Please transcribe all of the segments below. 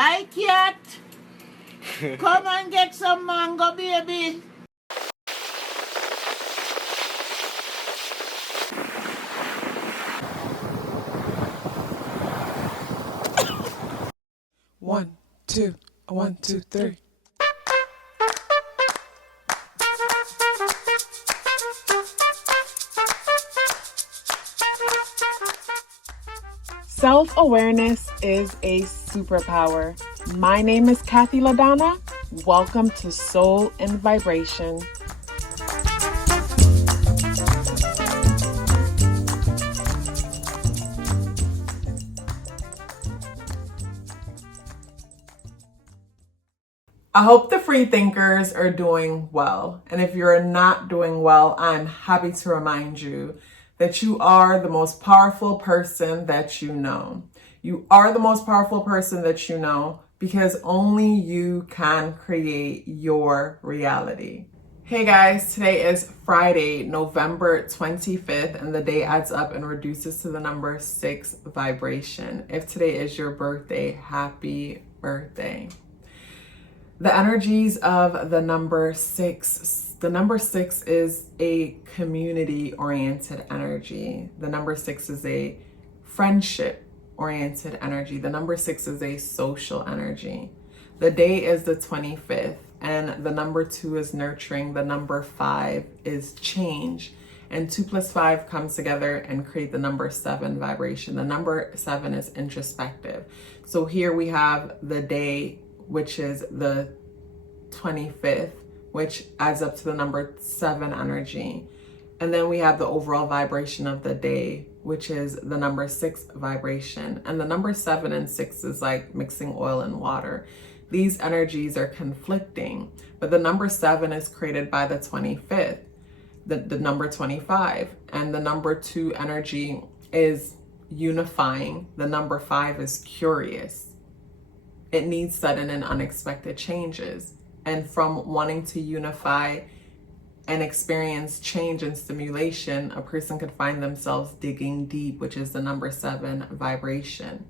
Hi, cat. Come and get some mango, baby. One, two, 1, 2, 3. Self-awareness is a superpower. My name is KathyLaDonna. Welcome to Soul and Vibration. I hope the free thinkers are doing well. And if you're not doing well, I'm happy to remind you that you are the most powerful person that you know. You are the most powerful person that you know because only you can create your reality. Hey guys, today is Friday, November 25th, and the day adds up and reduces to the number 6 vibration. If today is your birthday, happy birthday. The energies of the number 6. The number 6 is a community-oriented energy. The number 6 is a friendship-oriented energy. The number 6 is a social energy. The day is the 25th, and the number 2 is nurturing. The number 5 is change. And 2 plus 5 comes together and create the number 7 vibration. The number 7 is introspective. So here we have the day, which is the 25th, which adds up to the number 7 energy. And then we have the overall vibration of the day, which is the number 6 vibration. And the number 7 and 6 is like mixing oil and water. These energies are conflicting, but the number 7 is created by the 25th, the number 25. And the number 2 energy is unifying. The number 5 is curious. It needs sudden and unexpected changes. And from wanting to unify and experience change and stimulation, a person could find themselves digging deep, which is the number 7 vibration.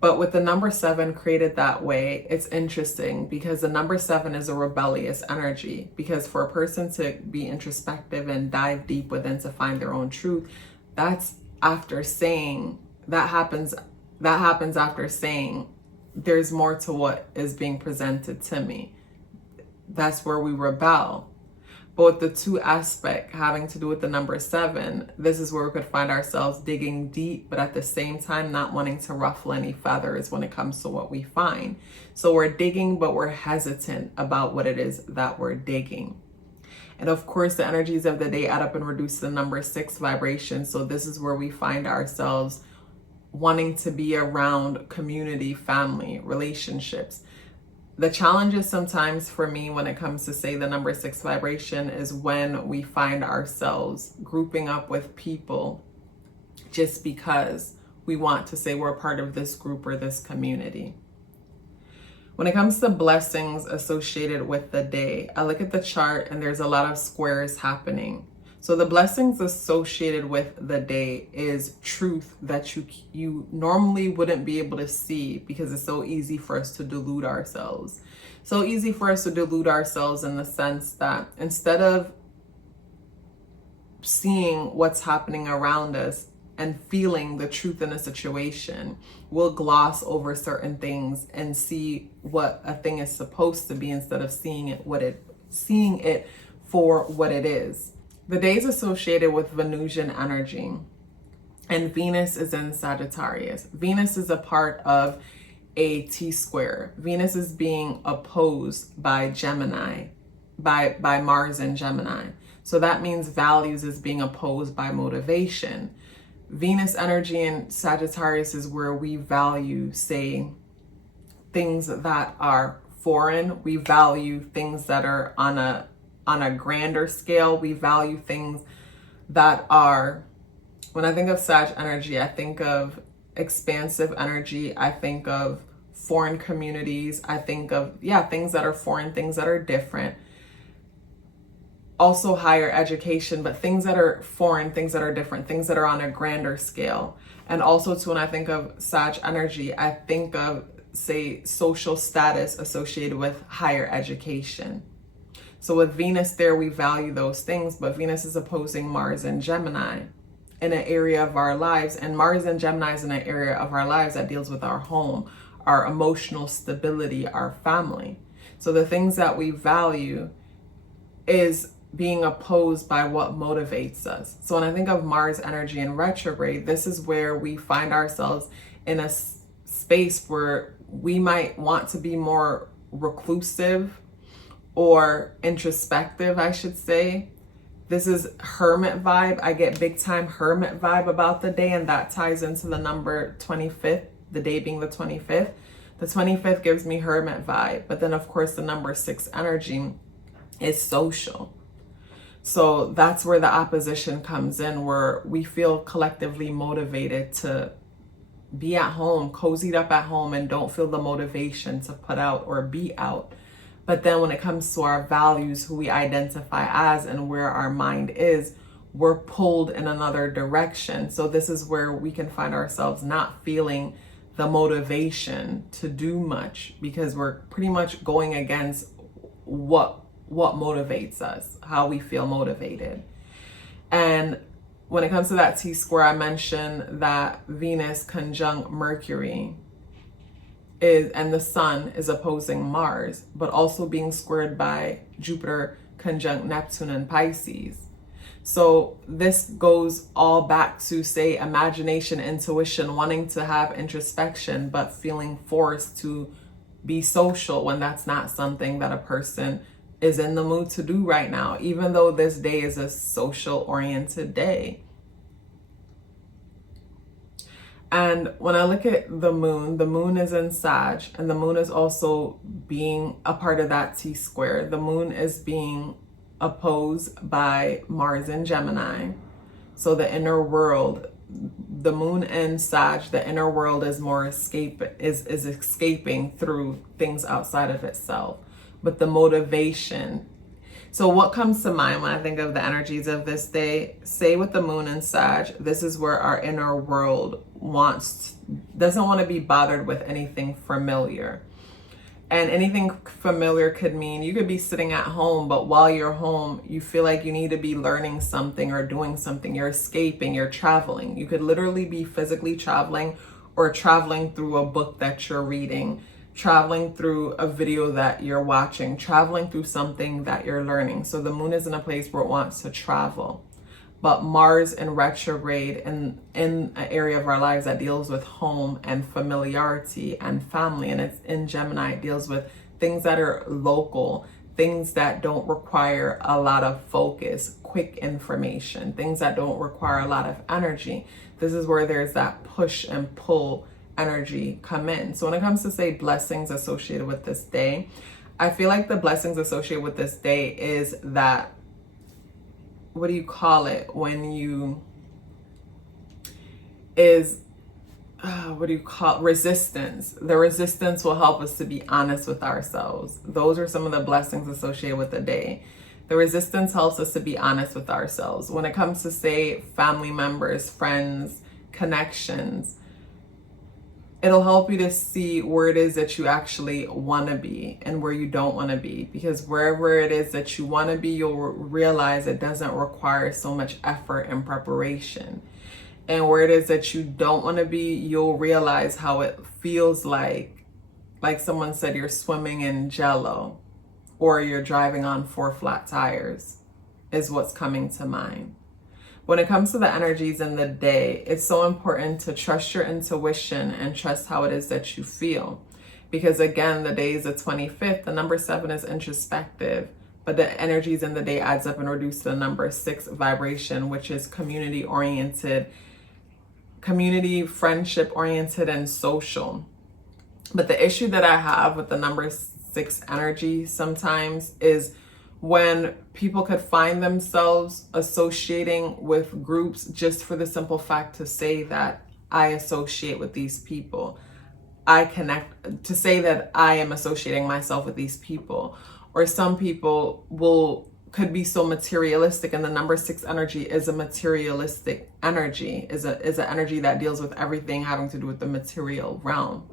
But with the number 7 created that way, it's interesting because the number 7 is a rebellious energy. Because for a person to be introspective and dive deep within to find their own truth, that's after saying, that happens after saying, there's more to what is being presented to me. That's where we rebel. But with the 2 aspect having to do with the number 7, this is where we could find ourselves digging deep, but at the same time not wanting to ruffle any feathers when it comes to what we find. So we're digging, but we're hesitant about what it is that we're digging. And of course, the energies of the day add up and reduce to the number 6 vibration. So this is where we find ourselves wanting to be around community, family, relationships. The challenges sometimes for me when it comes to say the number 6 vibration is when we find ourselves grouping up with people just because we want to say we're part of this group or this community. When it comes to blessings associated with the day, I look at the chart and there's a lot of squares happening. So the blessings associated with the day is truth that you normally wouldn't be able to see because it's so easy for us to delude ourselves. So easy for us to delude ourselves in the sense that instead of seeing what's happening around us and feeling the truth in a situation, we'll gloss over certain things and see what a thing is supposed to be instead of seeing it for what it is. The day is associated with Venusian energy, and Venus is in Sagittarius. Venus is a part of a T-square. Venus is being opposed by Gemini, by Mars and Gemini. So that means values is being opposed by motivation. Venus energy in Sagittarius is where we value, say, things that are foreign. We value things that are on a grander scale. We value things that are, when I think of Sag energy, I think of expansive energy. I think of foreign communities. I think of, things that are foreign, things that are different. Also higher education, but things that are foreign, things that are different, things that are on a grander scale. And also too, when I think of Sag energy, I think of say, social status associated with higher education. So with Venus there, we value those things, but Venus is opposing Mars and Gemini in an area of our lives. And Mars and Gemini is in an area of our lives that deals with our home, our emotional stability, our family. So the things that we value is being opposed by what motivates us. So when I think of Mars energy in retrograde, this is where we find ourselves in a space where we might want to be more reclusive or introspective, I should say. This is hermit vibe. I get big time hermit vibe about the day, and that ties into the number 25th, the day being the 25th. The 25th gives me hermit vibe, but then of course the number 6 energy is social. So that's where the opposition comes in, where we feel collectively motivated to be at home, cozied up at home, and don't feel the motivation to put out or be out. But then when it comes to our values, who we identify as, and where our mind is, we're pulled in another direction. So this is where we can find ourselves not feeling the motivation to do much, because we're pretty much going against what motivates us, how we feel motivated. And when it comes to that T-square, I mentioned that Venus conjunct Mercury and the Sun is opposing Mars, but also being squared by Jupiter conjunct Neptune and Pisces. So this goes all back to, say, imagination, intuition, wanting to have introspection, but feeling forced to be social when that's not something that a person is in the mood to do right now, even though this day is a social oriented day. And when I look at the moon is in Sag, and the moon is also being a part of that T-square. The moon is being opposed by Mars in Gemini. So the inner world, the moon in Sag, the inner world is more is escaping through things outside of itself. But the motivation. So what comes to mind when I think of the energies of this day? Say with the moon in Sag, this is where our inner world doesn't want to be bothered with anything familiar. And anything familiar could mean you could be sitting at home, but while you're home, you feel like you need to be learning something or doing something. You're escaping, you're traveling. You could literally be physically traveling, or traveling through a book that you're reading, traveling through a video that you're watching, traveling through something that you're learning. So the moon is in a place where it wants to travel. But Mars in retrograde in an area of our lives that deals with home and familiarity and family, and it's in Gemini, it deals with things that are local, things that don't require a lot of focus, quick information, things that don't require a lot of energy. This is where there's that push and pull energy come in. So when it comes to, say, blessings associated with this day, I feel like the blessings associated with this day is that, what do you call it when you resistance. The resistance will help us to be honest with ourselves. Those are some of the blessings associated with the day. The resistance helps us to be honest with ourselves. When it comes to, say, family members, friends, connections, it'll help you to see where it is that you actually want to be and where you don't want to be. Because wherever it is that you want to be, you'll realize it doesn't require so much effort and preparation. And where it is that you don't want to be, you'll realize how it feels like someone said, you're swimming in jello or you're driving on 4 flat tires is what's coming to mind. When it comes to the energies in the day, it's so important to trust your intuition and trust how it is that you feel. Because again, the day is the 25th, the number 7 is introspective, but the energies in the day adds up and reduce to the number 6 vibration, which is community oriented, community, friendship oriented, and social. But the issue that I have with the number 6 energy sometimes is when people could find themselves associating with groups just for the simple fact to say that I associate with these people. I connect, to say that I am associating myself with these people. Or some people could be so materialistic, and the number 6 energy is a materialistic energy, is an energy that deals with everything having to do with the material realm.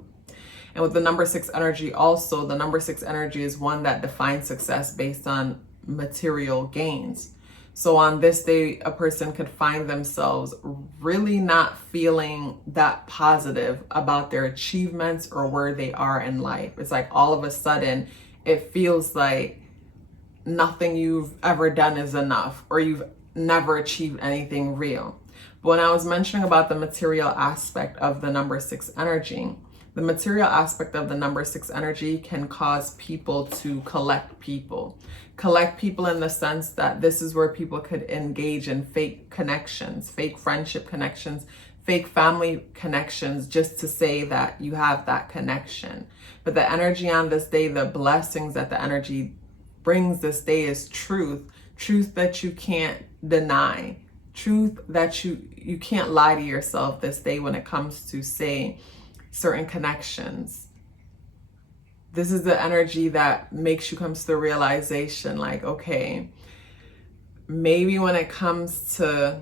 And with the number 6 energy also, the number 6 energy is one that defines success based on material gains. So on this day, a person could find themselves really not feeling that positive about their achievements or where they are in life. It's like all of a sudden, it feels like nothing you've ever done is enough, or you've never achieved anything real. But when I was mentioning about the material aspect of the number 6 energy, the material aspect of the number 6 energy can cause people to collect people. Collect people in the sense that this is where people could engage in fake connections, fake friendship connections, fake family connections, just to say that you have that connection. But the energy on this day, the blessings that the energy brings this day is truth. Truth that you can't deny. Truth that you can't lie to yourself this day when it comes to, say, certain connections. This is the energy that makes you come to the realization like, okay, maybe when it comes to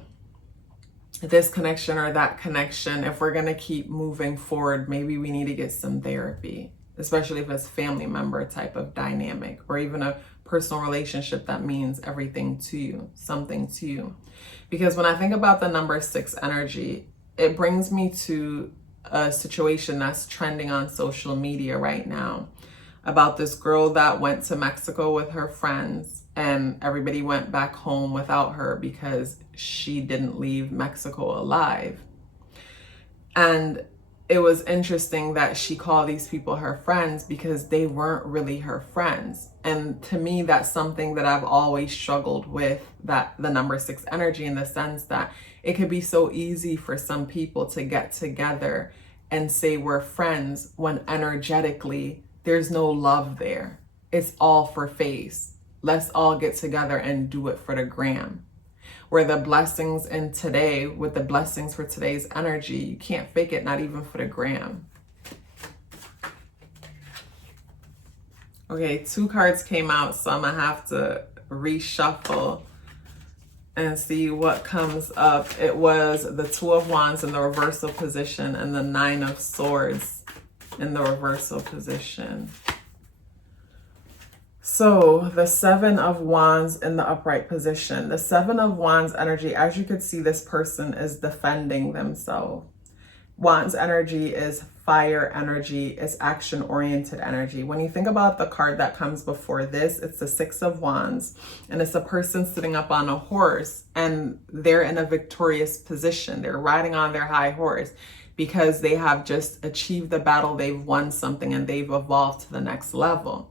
this connection or that connection, if we're going to keep moving forward, maybe we need to get some therapy, especially if it's family member type of dynamic, or even a personal relationship that means everything to you, something to you. Because when I think about the number 6 energy, it brings me to a situation that's trending on social media right now about this girl that went to Mexico with her friends, and everybody went back home without her because she didn't leave Mexico alive. And it was interesting that she called these people her friends because they weren't really her friends. And to me, that's something that I've always struggled with, that the number 6 energy, in the sense that it could be so easy for some people to get together and say we're friends when energetically there's no love there. It's all for face. Let's all get together and do it for the gram. Where the blessings in today, with the blessings for today's energy, you can't fake it, not even for the gram. Okay, 2 cards came out, so I'm gonna have to reshuffle and see what comes up. It was the 2 of Wands in the reversal position and the 9 of Swords in the reversal position. So the 7 of Wands in the upright position. The 7 of Wands energy, as you could see, this person is defending themselves. Wands energy is fire energy, is action-oriented energy. When you think about the card that comes before this, it's the 6 of Wands, and it's a person sitting up on a horse, and they're in a victorious position. They're riding on their high horse because they have just achieved the battle, they've won something, and they've evolved to the next level.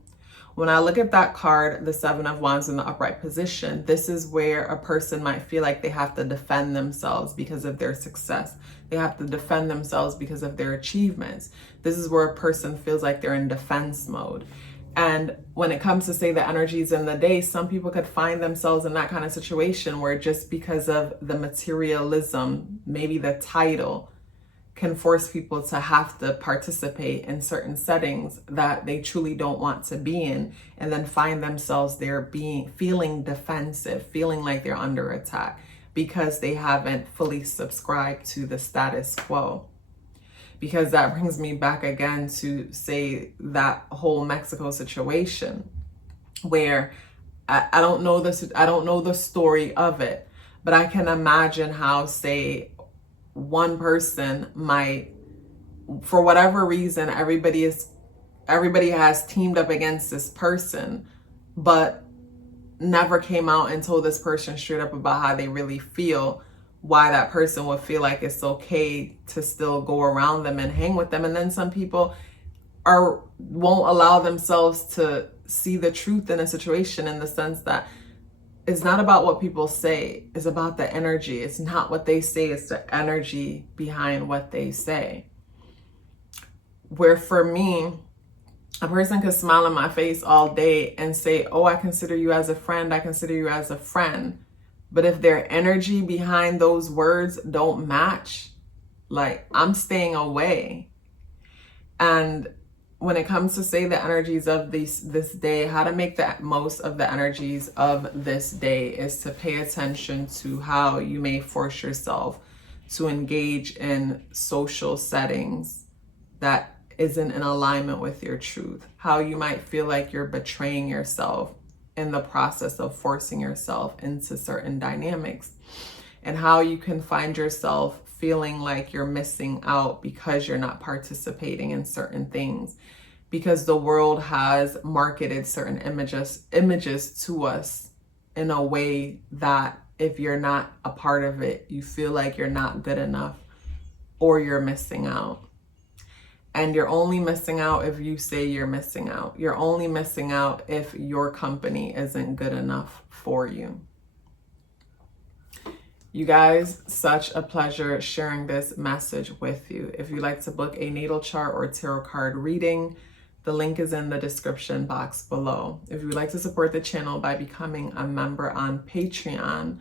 When I look at that card, the 7 of Wands in the upright position, this is where a person might feel like they have to defend themselves because of their success. They have to defend themselves because of their achievements. This is where a person feels like they're in defense mode. And when it comes to, say, the energies in the day, some people could find themselves in that kind of situation where just because of the materialism, maybe the title, can force people to have to participate in certain settings that they truly don't want to be in, and then find themselves there feeling defensive, feeling like they're under attack because they haven't fully subscribed to the status quo. Because that brings me back again to, say, that whole Mexico situation where I don't know the story of it, but I can imagine how, say, one person might, for whatever reason, everybody has teamed up against this person, but never came out and told this person straight up about how they really feel, why that person would feel like it's okay to still go around them and hang with them. And then some people won't allow themselves to see the truth in a situation, in the sense that it's not about what people say, it's about the energy. It's not what they say, it's the energy behind what they say. Where for me, a person could smile in my face all day and say, oh, I consider you as a friend, I consider you as a friend. But if their energy behind those words don't match, like, I'm staying away. And when it comes to, say, the energies of this day, how to make the most of the energies of this day is to pay attention to how you may force yourself to engage in social settings that isn't in alignment with your truth, how you might feel like you're betraying yourself in the process of forcing yourself into certain dynamics, and how you can find yourself feeling like you're missing out because you're not participating in certain things, because the world has marketed certain images to us in a way that if you're not a part of it, you feel like you're not good enough or you're missing out. And you're only missing out if you say you're missing out. You're only missing out if your company isn't good enough for you. You guys, such a pleasure sharing this message with you. If you'd like to book a natal chart or tarot card reading, the link is in the description box below. If you'd like to support the channel by becoming a member on Patreon,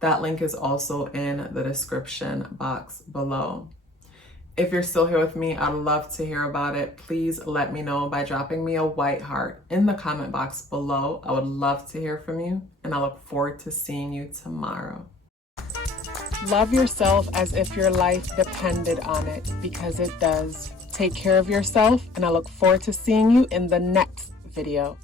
that link is also in the description box below. If you're still here with me, I'd love to hear about it. Please let me know by dropping me a white heart in the comment box below. I would love to hear from you, and I look forward to seeing you tomorrow. Love yourself as if your life depended on it, because it does. Take care of yourself, and I look forward to seeing you in the next video.